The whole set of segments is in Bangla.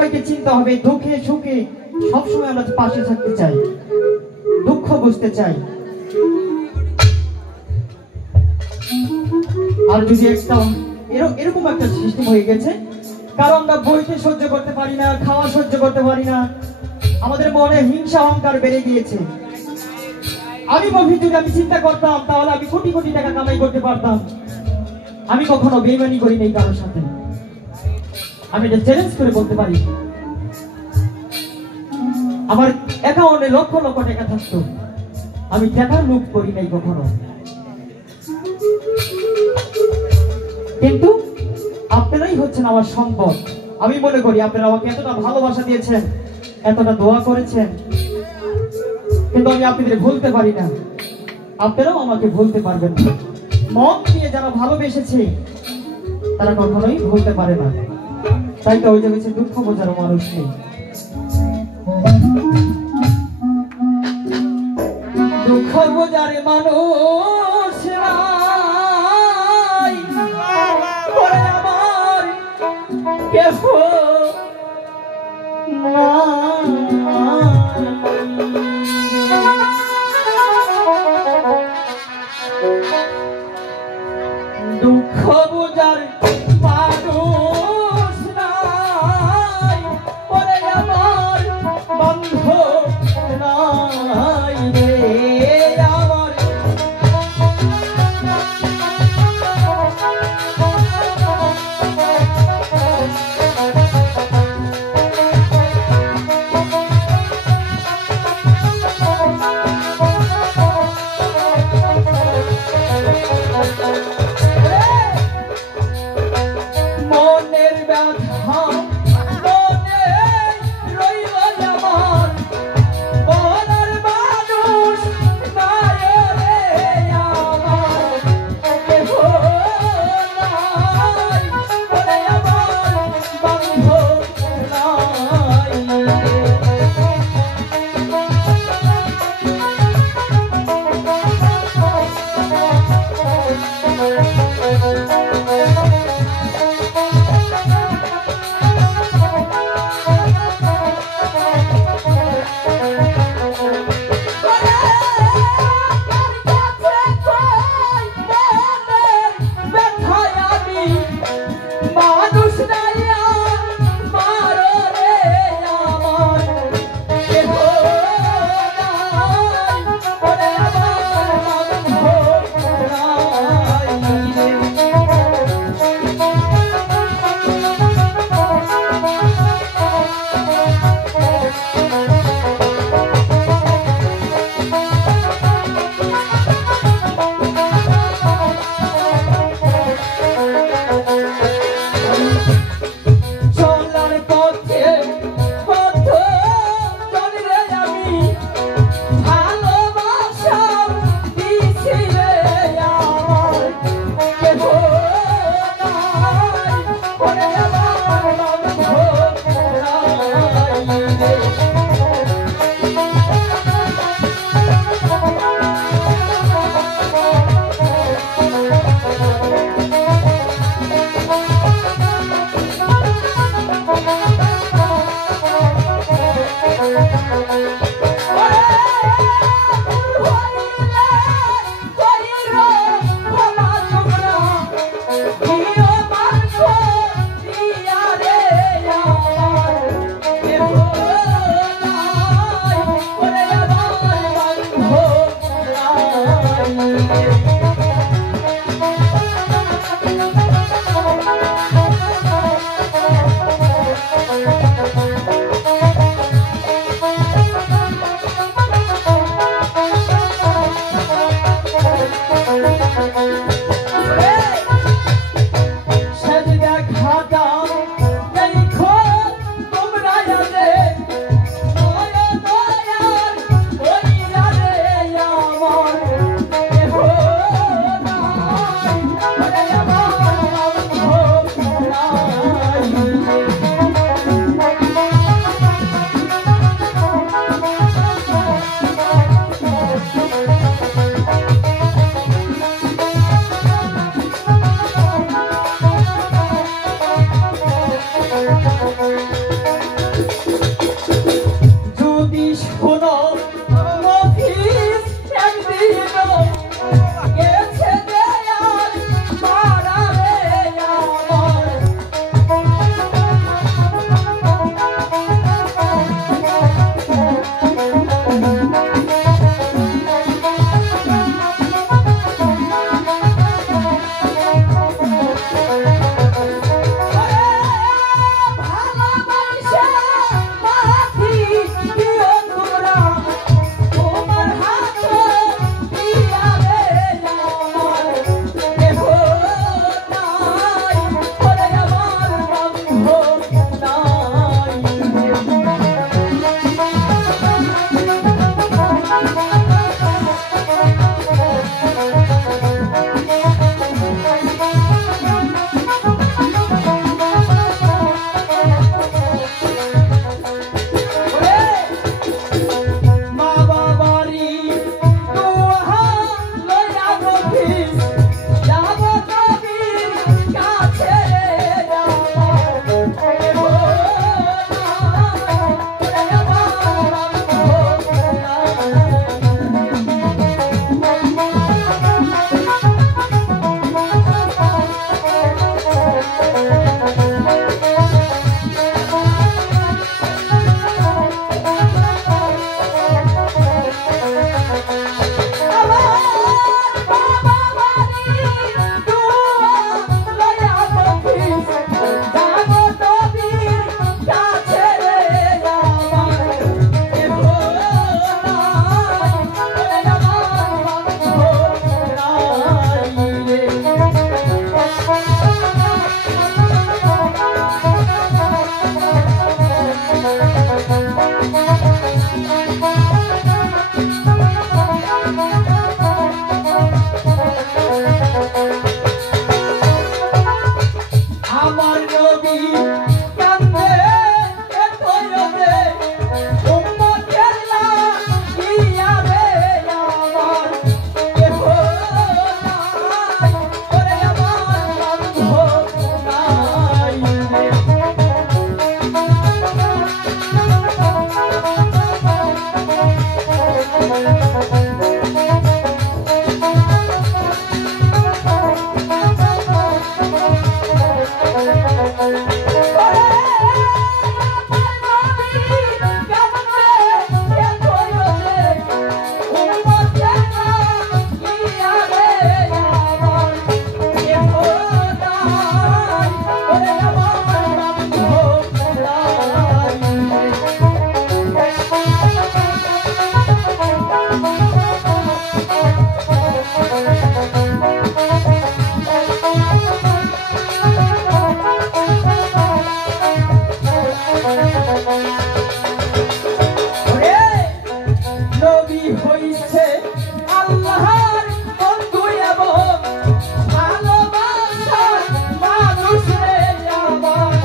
সবাইকে চিন্তা হবে, দুঃখে সুখে সবসময় আমরা পাশে থাকতে চাই, দুঃখ বুঝতে চাই। আর যদি একটা এরকম একটা সিস্টেম হয়ে গেছে, কারণ আমরা বইতে সহ্য করতে পারি না, খাওয়া সহ্য করতে পারি না, আমাদের মনে হিংসা অহংকার বেড়ে গিয়েছে। আমি যদি আমি চিন্তা করতাম তাহলে আমি কোটি কোটি টাকা কামাই করতে পারতাম। আমি কখনো বেইমানি করি নাই কারোর সাথে, আমি এটা চ্যালেঞ্জ করে বলতে পারি। আমার অ্যাকাউন্টে লক্ষ লক্ষ টাকা থাকতো, আমি টাকার লোভ করি নাই কখনো। কিন্তু আপনারাই হচ্ছেন আমার সম্পদ। আমি মনে করি আপনারা আমাকে এতটা ভালোবাসা দিয়েছেন, এতটা দোয়া করেছেন, কিন্তু আমি আপনাদের ভুলতে পারি না, আপনারাও আমাকে ভুলতে পারবেন না। মন দিয়ে যারা ভালোবেসেছে তারা কখনোই ভুলতে পারে না। তাই তো ওই যে হচ্ছে দুঃখ বোঝার মানুষ নেই। দুঃখ বোঝার মানুষ নাই, ওরে আমার কেহ দুঃখ বোঝার মানুষ নাই, ওরে আমার বন্ধু নাই রে আমার। ওরে নবী হইছে আল্লাহর বন্ধু এবং ভালোবাসার মানুষ রে আমার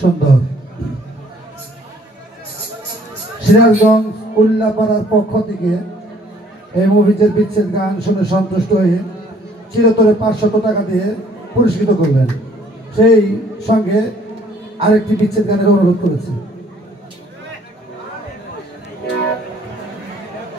সুন্দর। সিরাজগঞ্জ উল্লাপাড়ার পক্ষ থেকে এই মুভিজের বিচ্ছেদ গান শুনে সন্তুষ্ট হয়ে চিরতরে 500 টাকা দিয়ে পুরস্কৃত করবেন। সেই সঙ্গে আরেকটি বিচ্ছেদ গানের অনুরোধ করেছে।